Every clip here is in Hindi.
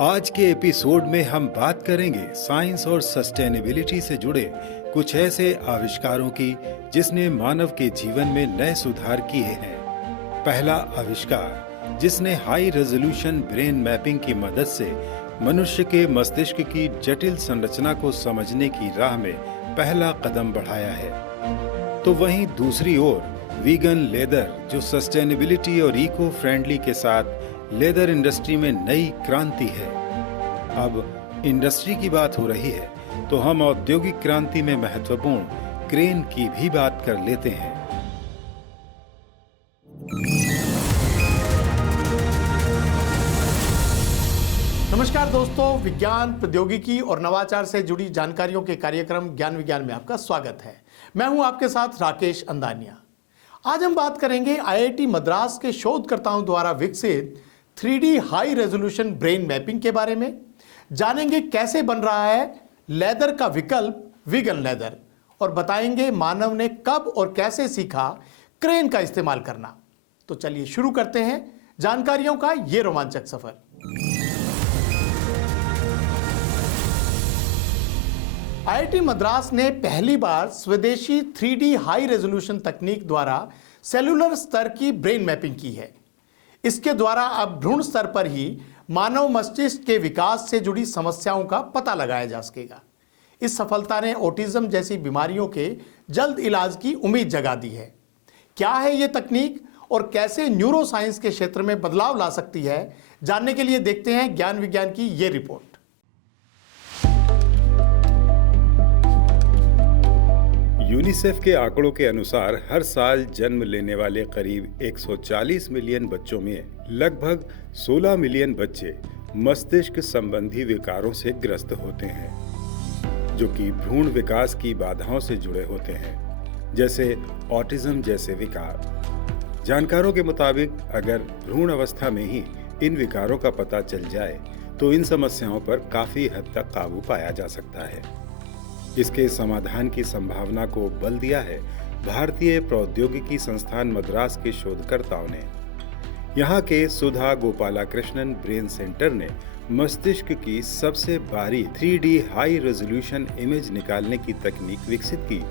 आज के एपिसोड में हम बात करेंगे साइंस और सस्टेनेबिलिटी से जुड़े कुछ ऐसे आविष्कारों की जिसने मानव के जीवन में नए सुधार किए हैं। पहला आविष्कार जिसने हाई रेजोल्यूशन ब्रेन मैपिंग की मदद से मनुष्य के मस्तिष्क की जटिल संरचना को समझने की राह में पहला कदम बढ़ाया है, तो वहीं दूसरी ओर वीगन लेदर जो सस्टेनेबिलिटी और इको फ्रेंडली के साथ लेदर इंडस्ट्री में नई क्रांति है। अब इंडस्ट्री की बात हो रही है तो हम औद्योगिक क्रांति में महत्वपूर्ण क्रेन की भी बात कर लेते हैं। नमस्कार दोस्तों, विज्ञान, प्रौद्योगिकी और नवाचार से जुड़ी जानकारियों के कार्यक्रम ज्ञान विज्ञान में आपका स्वागत है। मैं हूं आपके साथ राकेश अंदानिया। आज हम बात करेंगे आईआईटी मद्रास के शोधकर्ताओं द्वारा विकसित 3D high resolution brain mapping के बारे में। जानेंगे कैसे बन रहा है लेदर का विकल्प वीगन लेदर, और बताएंगे मानव ने कब और कैसे सीखा क्रेन का इस्तेमाल करना। तो चलिए शुरू करते हैं जानकारियों का ये रोमांचक सफर। आईआईटी मद्रास ने पहली बार स्वदेशी 3D हाई रेजोल्यूशन तकनीक द्वारा सेलुलर स्तर की ब्रेन मैपिंग की है। इसके द्वारा अब भ्रूण स्तर पर ही मानव मस्तिष्क के विकास से जुड़ी समस्याओं का पता लगाया जा सकेगा। इस सफलता ने ऑटिज्म जैसी बीमारियों के जल्द इलाज की उम्मीद जगा दी है। क्या है ये तकनीक और कैसे न्यूरो साइंस के क्षेत्र में बदलाव ला सकती है, जानने के लिए देखते हैं ज्ञान विज्ञान की ये रिपोर्ट। यूनिसेफ के आंकड़ों के अनुसार हर साल जन्म लेने वाले करीब 140 मिलियन बच्चों में लगभग 16 मिलियन बच्चे मस्तिष्क संबंधी विकारों से ग्रस्त होते हैं, जो कि भ्रूण विकास की बाधाओं से जुड़े होते हैं, जैसे ऑटिज्म जैसे विकार। जानकारों के मुताबिक अगर भ्रूण अवस्था में ही इन विकारों का पता चल जाए तो इन समस्याओं पर काफी हद तक काबू पाया जा सकता है। इसके समाधान की संभावना को बल दिया है भारतीय प्रौद्योगिकी संस्थान मद्रास के शोधकर्ताओं ने। यहाँ के सुधा गोपालाकृष्णन ब्रेन सेंटर ने मस्तिष्क की सबसे बारीक 3D हाई रेजोल्यूशन इमेज निकालने की तकनीक विकसित की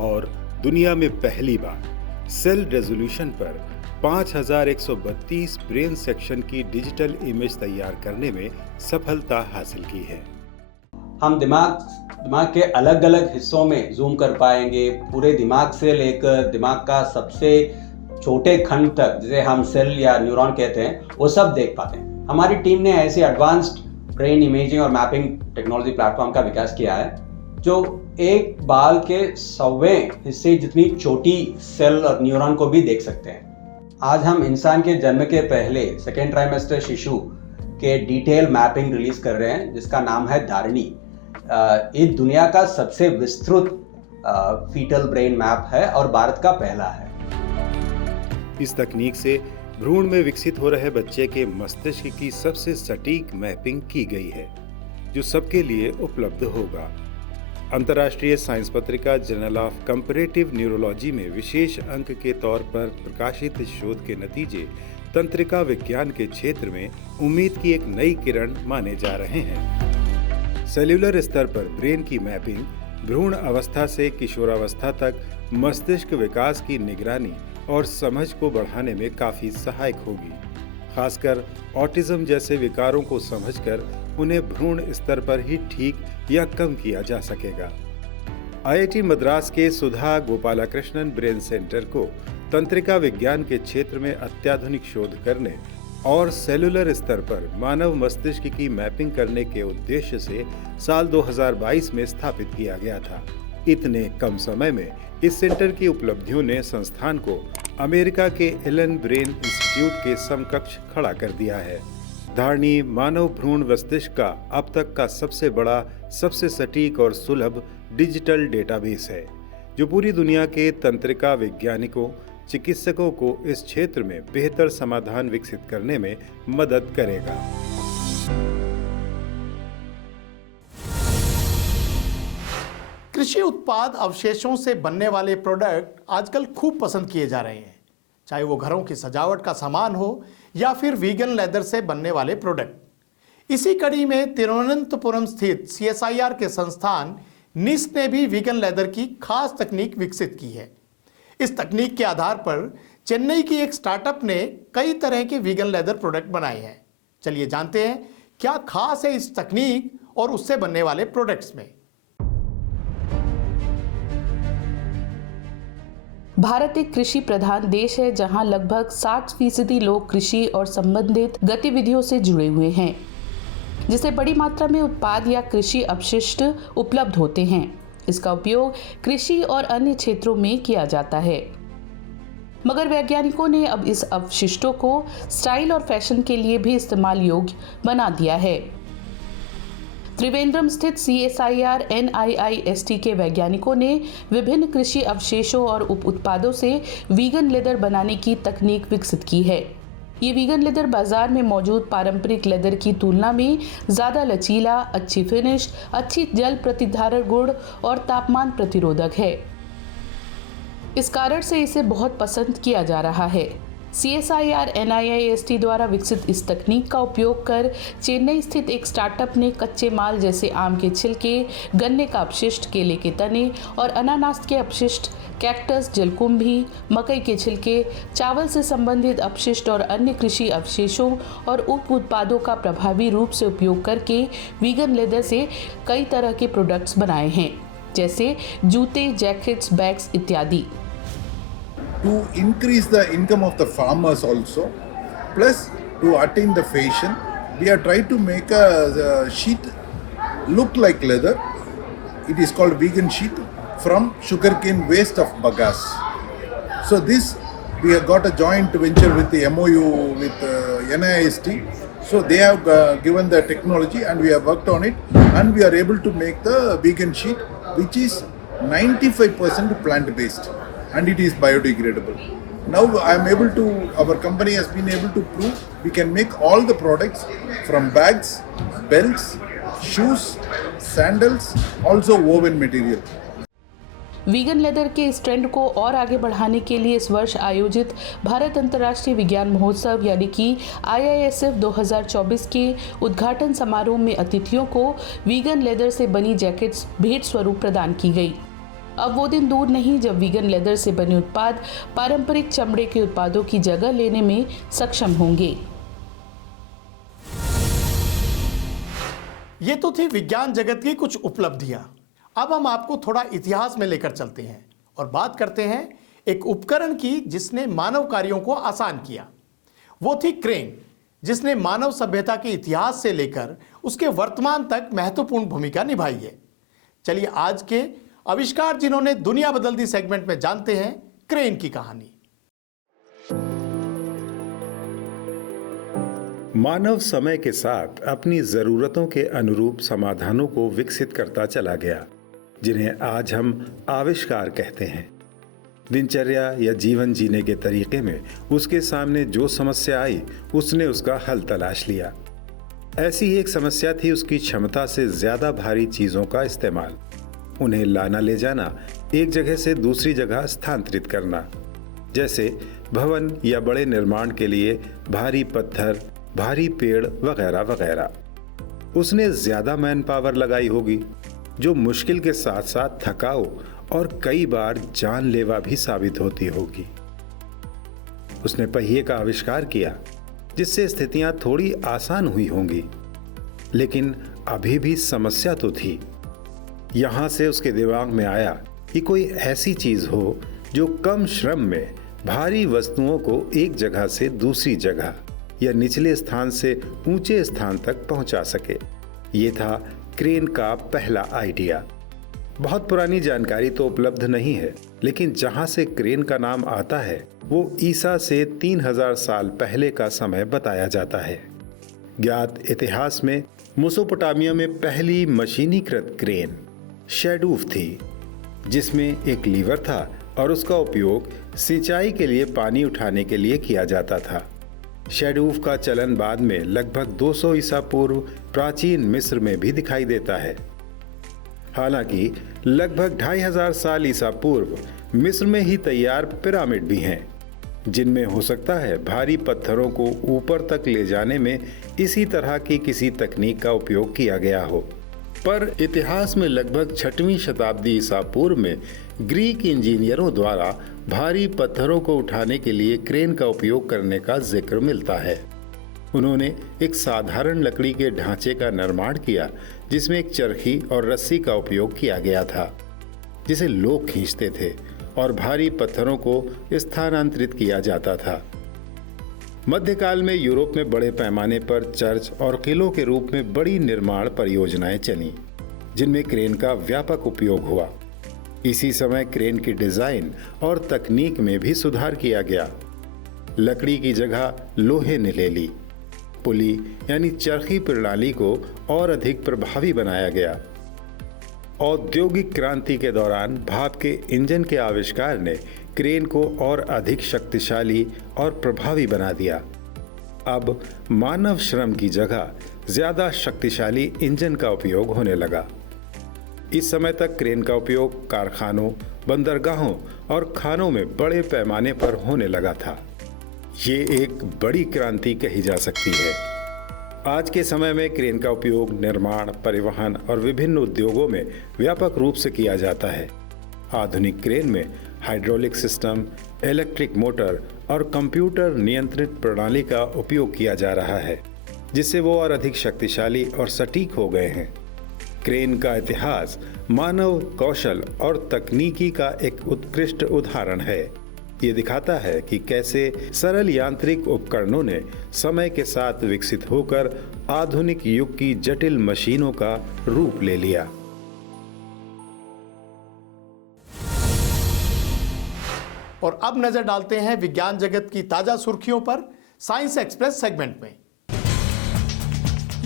और दुनिया में पहली बार सेल रेजोल्यूशन पर 5132 ब्रेन सेक्शन की डिजिटल इमेज तैयार करने में सफलता हासिल की है। हम दिमाग के अलग अलग हिस्सों में जूम कर पाएंगे। पूरे दिमाग से लेकर दिमाग का सबसे छोटे खंड तक, जिसे हम सेल या न्यूरॉन कहते हैं, वो सब देख पाते हैं। हमारी टीम ने ऐसे एडवांस्ड ब्रेन इमेजिंग और मैपिंग टेक्नोलॉजी प्लेटफॉर्म का विकास किया है जो एक बाल के 100वें हिस्से जितनी छोटी सेल और न्यूरॉन को भी देख सकते हैं। आज हम इंसान के जन्म के पहले सेकेंड ट्राइमेस्टर शिशु के डिटेल मैपिंग रिलीज कर रहे हैं, जिसका नाम है धारिणी। ये दुनिया का सबसे विस्तृत फीटल ब्रेन मैप है और भारत का पहला है। इस तकनीक से भ्रूण में विकसित हो रहे बच्चे के मस्तिष्क की सबसे सटीक मैपिंग की गई है, जो सबके लिए उपलब्ध होगा। अंतर्राष्ट्रीय साइंस पत्रिका जर्नल ऑफ कंपैरेटिव न्यूरोलॉजी में विशेष अंक के तौर पर प्रकाशित इस शोध के नतीजे तंत्रिका विज्ञान के क्षेत्र में उम्मीद की एक नई किरण माने जा रहे हैं। सेल्यूलर स्तर पर ब्रेन की मैपिंग भ्रूण अवस्था से किशोरावस्था तक मस्तिष्क विकास की निगरानी और समझ को बढ़ाने में काफी सहायक होगी, खासकर ऑटिज्म जैसे विकारों को समझकर उन्हें भ्रूण स्तर पर ही ठीक या कम किया जा सकेगा। आईआईटी मद्रास के सुधा गोपालाकृष्णन ब्रेन सेंटर को तंत्रिका विज्ञान के क्षेत्र में अत्याधुनिक शोध करने और सेलुलर स्तर पर मानव मस्तिष्क की मैपिंग करने के उद्देश्य से साल 2022 में स्थापित किया गया था। इतने कम समय में इस सेंटर की उपलब्धियों ने संस्थान को अमेरिका के एलन ब्रेन इंस्टीट्यूट के समकक्ष खड़ा कर दिया है। धारिणी मानव भ्रूण मस्तिष्क का अब तक का सबसे बड़ा, सबसे सटीक और सुलभ डिजिटल डेटाबेस है, जो पूरी दुनिया के तंत्रिका वैज्ञानिकों, चिकित्सकों को इस क्षेत्र में बेहतर समाधान विकसित करने में मदद करेगा। कृषि उत्पाद अवशेषों से बनने वाले प्रोडक्ट आजकल खूब पसंद किए जा रहे हैं, चाहे वो घरों की सजावट का सामान हो या फिर वीगन लेदर से बनने वाले प्रोडक्ट। इसी कड़ी में तिरुवनंतपुरम स्थित CSIR के संस्थान निस्ट ने भी वीगन लेदर की खास तकनीक विकसित की है। इस तकनीक के आधार पर चेन्नई की एक स्टार्टअप ने कई तरह के वीगन लेदर प्रोडक्ट बनाए हैं। चलिए जानते हैं क्या खास है इस तकनीक और उससे बनने वाले प्रोडक्ट्स में। भारत एक कृषि प्रधान देश है जहां लगभग 60% लोग कृषि और संबंधित गतिविधियों से जुड़े हुए हैं, जिससे बड़ी मात्रा में उत्पाद या कृषि अपशिष्ट उपलब्ध होते हैं। इसका उपयोग कृषि और अन्य क्षेत्रों में किया जाता है, मगर वैज्ञानिकों ने अब इस अपशिष्टों को स्टाइल और फैशन के लिए भी इस्तेमाल योग्य बना दिया है। त्रिवेंद्रम स्थित CSIR NIIST के वैज्ञानिकों ने विभिन्न कृषि अवशेषों और उप उत्पादों से वीगन लेदर बनाने की तकनीक विकसित की है। ये वीगन लेदर बाजार में मौजूद पारंपरिक लेदर की तुलना में ज़्यादा लचीला, अच्छी फिनिश, अच्छी जल प्रतिधारण गुण और तापमान प्रतिरोधक है। इस कारण से इसे बहुत पसंद किया जा रहा है। CSIR NIIST द्वारा विकसित इस तकनीक का उपयोग कर चेन्नई स्थित एक स्टार्टअप ने कच्चे माल जैसे आम के छिलके, गन्ने का अपशिष्ट, केले के तने और अनानास के अपशिष्ट, कैक्टस, जलकुंभी, मकई के छिलके, चावल से संबंधित अपशिष्ट और अन्य कृषि अवशेषों और उप उत्पादों का प्रभावी रूप से उपयोग करके वीगन लेदर से कई तरह के प्रोडक्ट्स बनाए हैं, जैसे जूते, जैकेट्स, बैग्स इत्यादि। To increase the income of the farmers also, plus to attain the fashion, we are trying to make a sheet look like leather. It is called vegan sheet from sugarcane waste of bagasse. So this we have got a joint venture with the MOU with NIST. So they have given the technology and we have worked on it, and we are able to make the vegan sheet which is 95% plant-based. And it is biodegradable. Now I am able to, our company has been able to prove we can make all the products from bags, belts, shoes, sandals, also woven material. Vegan leather के इस ट्रेंड को और आगे बढ़ाने के लिए इस वर्ष आयोजित भारत अंतर्राष्ट्रीय विज्ञान महोत्सव यानी कि IISF 2024 के उद्घाटन समारोह में अतिथियों को वीगन लेदर से बनी जैकेट्स भेंट स्वरूप प्रदान की गई। अब वो दिन दूर नहीं जब वीगन लेदर से बने उत्पाद पारंपरिक चमड़े के उत्पादों की जगह लेने में सक्षम होंगे। ये तो थी विज्ञान जगत की कुछ उपलब्धियां। अब हम आपको थोड़ा इतिहास में लेकर चलते हैं और बात करते हैं एक उपकरण की जिसने मानव कार्यों को आसान किया। वो थी क्रेन, जिसने मानव सभ्यता के इतिहास से लेकर उसके वर्तमान तक महत्वपूर्ण भूमिका निभाई है। चलिए आज के आविष्कार जिन्होंने दुनिया बदल दी सेगमेंट में जानते हैं क्रेन की कहानी। मानव समय के साथ अपनी जरूरतों के अनुरूप समाधानों को विकसित करता चला गया, जिन्हें आज हम आविष्कार कहते हैं। दिनचर्या या जीवन जीने के तरीके में उसके सामने जो समस्या आई, उसने उसका हल तलाश लिया। ऐसी ही एक समस्या थी उसकी क्षमता से ज्यादा भारी चीजों का इस्तेमाल, उन्हें लाना ले जाना, एक जगह से दूसरी जगह स्थानांतरित करना, जैसे भवन या बड़े निर्माण के लिए भारी पत्थर, भारी पेड़ वगैरह वगैरह। उसने ज्यादा मैन पावर लगाई होगी, जो मुश्किल के साथ साथ थकाऊ और कई बार जानलेवा भी साबित होती होगी। उसने पहिए का आविष्कार किया, जिससे स्थितियां थोड़ी आसान हुई होंगी, लेकिन अभी भी समस्या तो थी। यहां से उसके दिमाग में आया कि कोई ऐसी चीज हो जो कम श्रम में भारी वस्तुओं को एक जगह से दूसरी जगह या निचले स्थान से ऊंचे स्थान तक पहुंचा सके। ये था क्रेन का पहला आइडिया। बहुत पुरानी जानकारी तो उपलब्ध नहीं है, लेकिन जहां से क्रेन का नाम आता है वो ईसा से 3000 साल पहले का समय बताया जाता है। ज्ञात इतिहास में मेसोपोटामिया में पहली मशीनीकृत क्रेन शैडूफ थी, जिसमें एक लीवर था और उसका उपयोग सिंचाई के लिए पानी उठाने के लिए किया जाता था। शैडूफ का चलन बाद में लगभग 200 ईसा पूर्व प्राचीन मिस्र में भी दिखाई देता है। हालांकि लगभग 2500 साल ईसा पूर्व मिस्र में ही तैयार पिरामिड भी हैं। जिनमें हो सकता है भारी पत्थरों को ऊपर तक ले जाने में इसी तरह की किसी तकनीक का उपयोग किया गया हो। पर इतिहास में लगभग 6वीं शताब्दी ईसा पूर्व में ग्रीक इंजीनियरों द्वारा भारी पत्थरों को उठाने के लिए क्रेन का उपयोग करने का जिक्र मिलता है। उन्होंने एक साधारण लकड़ी के ढांचे का निर्माण किया जिसमें एक चरखी और रस्सी का उपयोग किया गया था, जिसे लोग खींचते थे और भारी पत्थरों को स्थानांतरित किया जाता था। मध्यकाल में यूरोप में बड़े पैमाने पर चर्च और किलों के रूप में बड़ी निर्माण परियोजनाएं चली, जिनमें क्रेन का व्यापक उपयोग हुआ। इसी समय क्रेन की डिजाइन और तकनीक में भी सुधार किया गया। लकड़ी की जगह लोहे ने ले ली। पुली यानी चरखी प्रणाली को और अधिक प्रभावी बनाया गया। औद्योगिक क्रांति के दौरान भाप के इंजन के आविष्कार ने क्रेन को और अधिक शक्तिशाली और प्रभावी बना दिया। अब मानव श्रम की जगह ज्यादा शक्तिशाली इंजन का उपयोग होने लगा। इस समय तक क्रेन का उपयोग कारखानों, बंदरगाहों और खानों में बड़े पैमाने पर होने लगा था। ये एक बड़ी क्रांति कही जा सकती है। आज के समय में क्रेन का उपयोग निर्माण, परिवहन और विभिन्न उद्योगों में व्यापक रूप से किया जाता है। आधुनिक क्रेन में हाइड्रोलिक सिस्टम, इलेक्ट्रिक मोटर और कंप्यूटर नियंत्रित प्रणाली का उपयोग किया जा रहा है, जिससे वो और अधिक शक्तिशाली और सटीक हो गए हैं। क्रेन का इतिहास मानव कौशल और तकनीकी का एक उत्कृष्ट उदाहरण है। ये दिखाता है कि कैसे सरल यांत्रिक उपकरणों ने समय के साथ विकसित होकर आधुनिक युग की जटिल मशीनों का रूप ले लिया। और अब नजर डालते हैं विज्ञान जगत की ताजा सुर्खियों पर साइंस एक्सप्रेस सेगमेंट में।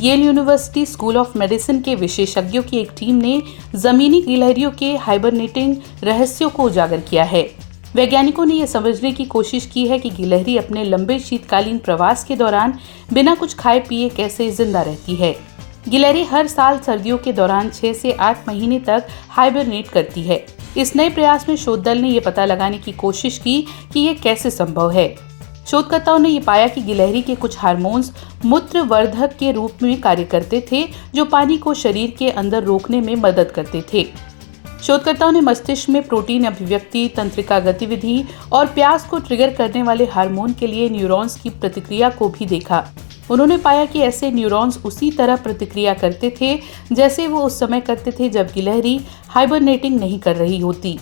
Yale university school of medicine के विशेषज्ञों की एक टीम ने जमीनी गिलहरियों के हाइबरनेटिंग रहस्यों को उजागर किया है। वैज्ञानिकों ने यह समझने की कोशिश की है कि गिलहरी अपने लंबे शीतकालीन प्रवास के दौरान बिना कुछ खाए पिए कैसे जिंदा रहती है। गिलहरी हर साल सर्दियों के दौरान 6 से 8 महीने तक हाइबरनेट करती है। इस नए प्रयास में शोध दल ने यह पता लगाने की कोशिश की कि यह कैसे संभव है। शोधकर्ताओं ने यह पाया कि गिलहरी के कुछ हार्मोन्स मूत्रवर्धक के रूप में कार्य करते थे, जो पानी को शरीर के अंदर रोकने में मदद करते थे। शोधकर्ताओं ने मस्तिष्क में प्रोटीन अभिव्यक्ति, तंत्रिका गतिविधि और प्यास को ट्रिगर करने वाले हार्मोन के लिए न्यूरॉन्स की प्रतिक्रिया को भी देखा। उन्होंने पाया कि ऐसे न्यूरॉन्स उसी तरह प्रतिक्रिया करते थे जैसे वो उस समय करते थे जब गिलहरी हाइबरनेटिंग नहीं कर रही होती।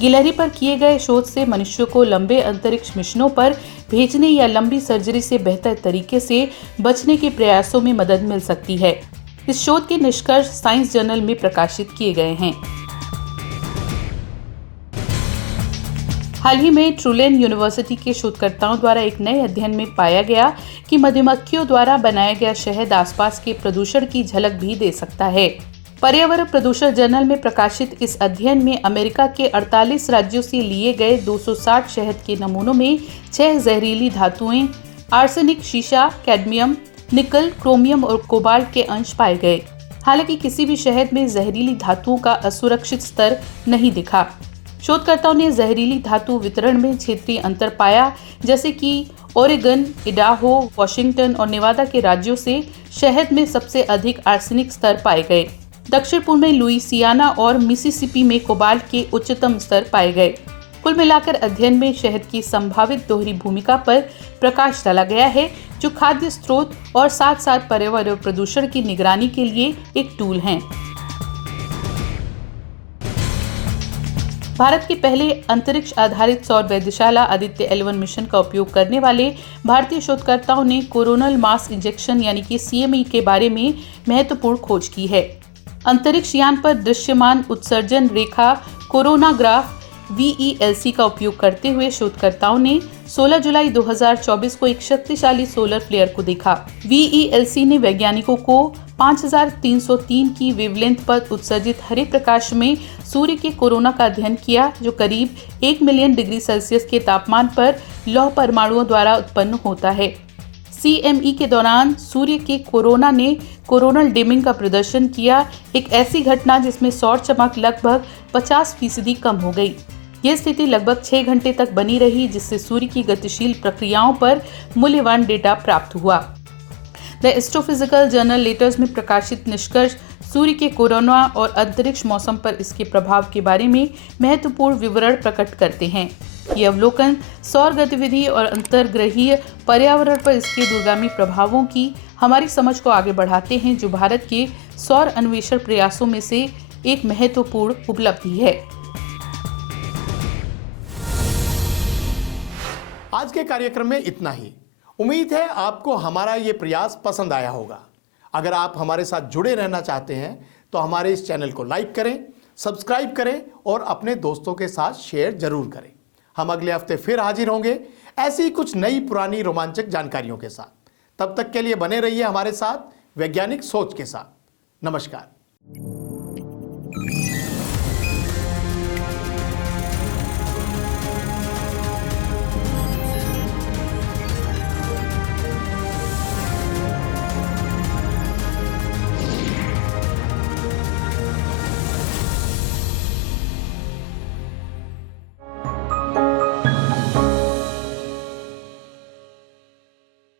गिलहरी पर किए गए शोध से मनुष्यों को लंबे अंतरिक्ष मिशनों पर भेजने या लंबी सर्जरी से बेहतर तरीके से बचने के प्रयासों में मदद मिल सकती है। इस शोध के निष्कर्ष साइंस जर्नल में प्रकाशित किए गए हैं। हाल ही में ट्रुलेन यूनिवर्सिटी के शोधकर्ताओं द्वारा एक नए अध्ययन में पाया गया कि मधुमक्खियों द्वारा बनाया गया शहद आसपास के प्रदूषण की झलक भी दे सकता है। पर्यावरण प्रदूषण जर्नल में प्रकाशित इस अध्ययन में अमेरिका के 48 राज्यों से लिए गए 260 शहद के नमूनों में 6 जहरीली धातुएं आर्सेनिक, शीशा, कैडमियम, निकल, क्रोमियम और कोबाल्ट के अंश पाए गए। हालांकि किसी भी शहद में जहरीली धातुओं का असुरक्षित स्तर नहीं दिखा। शोधकर्ताओं ने जहरीली धातु वितरण में क्षेत्रीय अंतर पाया, जैसे कि ओरेगन, इडाहो, वाशिंगटन और नेवादा के राज्यों से शहद में सबसे अधिक आर्सेनिक स्तर पाए गए। दक्षिण पूर्व में लुइसियाना और मिसिसिपी में कोबाल्ट के उच्चतम स्तर पाए गए। कुल मिलाकर अध्ययन में शहद की संभावित दोहरी भूमिका पर प्रकाश डाला गया है, जो खाद्य स्रोत और साथ साथ पर्यावरण प्रदूषण की निगरानी के लिए एक टूल हैं। भारत के पहले अंतरिक्ष आधारित सौर वेधशाला आदित्य L1 मिशन का उपयोग करने वाले भारतीय शोधकर्ताओं ने कोरोनल मास इंजेक्शन यानी कि CME के बारे में महत्वपूर्ण खोज की है। अंतरिक्ष यान पर दृश्यमान उत्सर्जन रेखा कोरोनाग्राफ VELC का उपयोग करते हुए शोधकर्ताओं ने 16 जुलाई 2024 को एक शक्तिशाली सोलर फ्लेयर को देखा। VELC ने वैज्ञानिकों को 5303 की वेवलेंथ पर उत्सर्जित हरे प्रकाश में सूर्य के कोरोना का अध्ययन किया, जो करीब 1 मिलियन डिग्री सेल्सियस के तापमान पर लौह परमाणुओं द्वारा उत्पन्न होता है। CME के दौरान सूर्य के कोरोना ने कोरोनल डिमिंग का प्रदर्शन किया, एक ऐसी घटना जिसमें सौर चमक लगभग 50% कम हो गई। यह स्थिति लगभग 6 घंटे तक बनी रही, जिससे सूर्य की गतिशील प्रक्रियाओं पर मूल्यवान डेटा प्राप्त हुआ। द एस्ट्रोफिजिकल जर्नल लेटर्स में प्रकाशित निष्कर्ष सूर्य के कोरोना और अंतरिक्ष मौसम पर इसके प्रभाव के बारे में महत्वपूर्ण विवरण प्रकट करते हैं। ये अवलोकन सौर गतिविधि और अंतर्ग्रहीय पर्यावरण पर इसके दूरगामी प्रभावों की हमारी समझ को आगे बढ़ाते हैं, जो भारत के सौर अन्वेषण प्रयासों में से एक महत्वपूर्ण उपलब्धि है। आज के कार्यक्रम में इतना ही। उम्मीद है आपको हमारा ये प्रयास पसंद आया होगा। अगर आप हमारे साथ जुड़े रहना चाहते हैं तो हमारे इस चैनल को लाइक करें, सब्सक्राइब करें और अपने दोस्तों के साथ शेयर जरूर करें। हम अगले हफ्ते फिर हाजिर होंगे ऐसी ही कुछ नई पुरानी रोमांचक जानकारियों के साथ। तब तक के लिए बने रहिए हमारे साथ वैज्ञानिक सोच के साथ। नमस्कार।